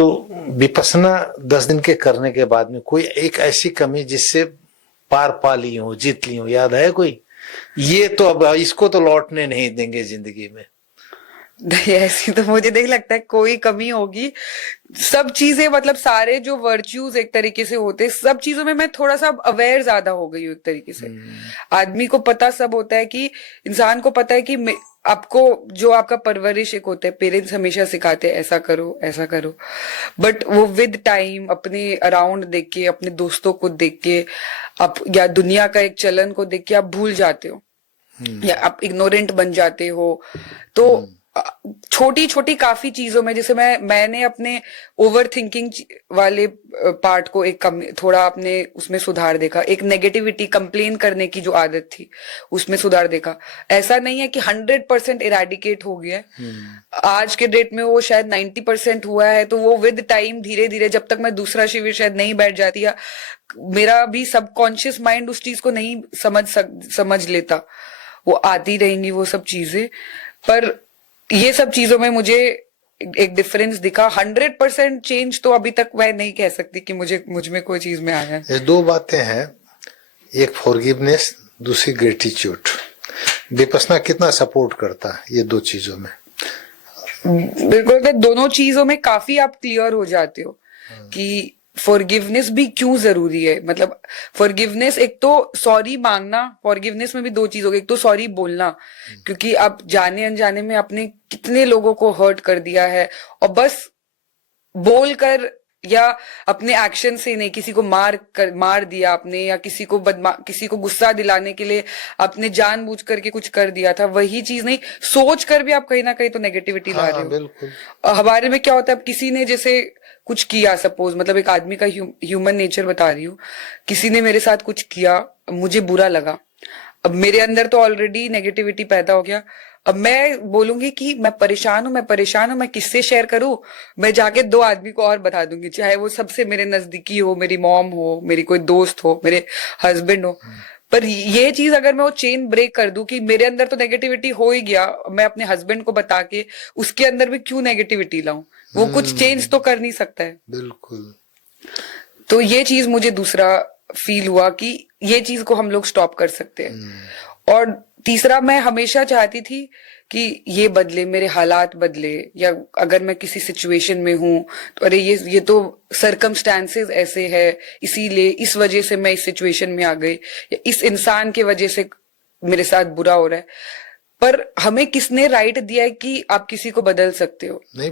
तो विपश्यना 10 दिन के करने के बाद में कोई एक ऐसी कमी जिससे पार पा ली हो, जीत ली हो, याद है कोई? ये तो अब इसको तो लौटने नहीं देंगे जिंदगी में। ऐसी तो मुझे नहीं लगता है कोई कमी होगी। सब चीजें मतलब सारे जो वर्च्यूज एक तरीके से होते हैं, सब चीजों में मैं थोड़ा सा अवेयर ज्यादा हो गई हूँ एक तरीके से। आदमी को पता सब होता है कि इंसान को पता है कि आपको जो आपका परवरिश एक होता है, पेरेंट्स हमेशा सिखाते हैं ऐसा करो ऐसा करो, बट वो विद टाइम अपने अराउंड देख के, अपने दोस्तों को देख के आप, या दुनिया का एक चलन को देख के आप भूल जाते हो या आप इग्नोरेंट बन जाते हो। तो छोटी छोटी काफी चीजों में, जैसे मैंने अपने ओवर थिंकिंग वाले पार्ट को एक थोड़ा अपने उसमें सुधार देखा। एक नेगेटिविटी, कंप्लेन करने की जो आदत थी उसमें सुधार देखा। ऐसा नहीं है कि 100% इरेडिकेट हो गया है, आज के डेट में वो शायद 90% हुआ है। तो वो विद टाइम धीरे धीरे, जब तक मैं दूसरा शिविर शायद नहीं बैठ जाती या मेरा भी सबकॉन्शियस माइंड उस चीज को नहीं समझ लेता, वो आती रहेंगी वो सब चीजें। पर ये सब चीजों में मुझे एक डिफरेंस दिखा। 100% चेंज तो अभी तक मैं नहीं कह सकती कि मुझ में कोई चीज में आया है। ये दो बातें हैं, एक फॉरगिवनेस, दूसरी ग्रेटिट्यूड। विपश्यना कितना सपोर्ट करता है ये दो चीजों में? बिल्कुल, दोनों चीजों में काफी आप क्लियर हो जाते हो कि फॉरगिवनेस भी क्यों जरूरी है। मतलब फॉरगिवनेस, एक तो सॉरी मांगना, फॉरगिवनेस में भी दो चीज हो गई। एक तो सॉरी बोलना, क्योंकि आप जाने अनजाने में आपने कितने लोगों को हर्ट कर दिया है, और बस बोलकर या अपने एक्शन से नहीं, किसी को मार दिया आपने, या किसी को गुस्सा दिलाने के लिए आपने जानबूझ करके कुछ कर दिया था, वही चीज नहीं, सोच कर भी आप कहीं ना कहीं तो नेगेटिविटी ला रहे हो। बिल्कुल। हमारे में क्या होता है, अब किसी ने जैसे कुछ किया, सपोज मतलब एक आदमी का ह्यूमन नेचर बता रही हूँ, किसी ने मेरे साथ कुछ किया, मुझे बुरा लगा, अब मेरे अंदर तो ऑलरेडी नेगेटिविटी पैदा हो गया। अब मैं बोलूंगी कि मैं परेशान हूं, मैं किससे शेयर करूं? मैं जाके 2 आदमी को और बता दूंगी, चाहे वो सबसे मेरे नजदीकी हो, मेरी मॉम हो, मेरी कोई दोस्त हो, मेरे हस्बैंड हो। पर ये चीज अगर मैं वो चेन ब्रेक कर दूं कि मेरे अंदर तो नेगेटिविटी हो ही गया, मैं अपने हस्बैंड को बता के उसके अंदर भी क्यों नेगेटिविटी लाऊं? वो कुछ चेंज तो कर नहीं सकता है। बिल्कुल। तो ये चीज मुझे दूसरा फील हुआ कि ये चीज को हम लोग स्टॉप कर सकते हैं। और तीसरा, मैं हमेशा चाहती थी कि ये बदले, मेरे हालात बदले, या अगर मैं किसी सिचुएशन में हूं तो अरे ये तो सर्कमस्टांसेस ऐसे है, इसीलिए इस वजह से मैं इस सिचुएशन में आ गई, या इस इंसान के वजह से मेरे साथ बुरा हो रहा है। पर हमें किसने राइट दिया है कि आप किसी को बदल सकते हो? नहीं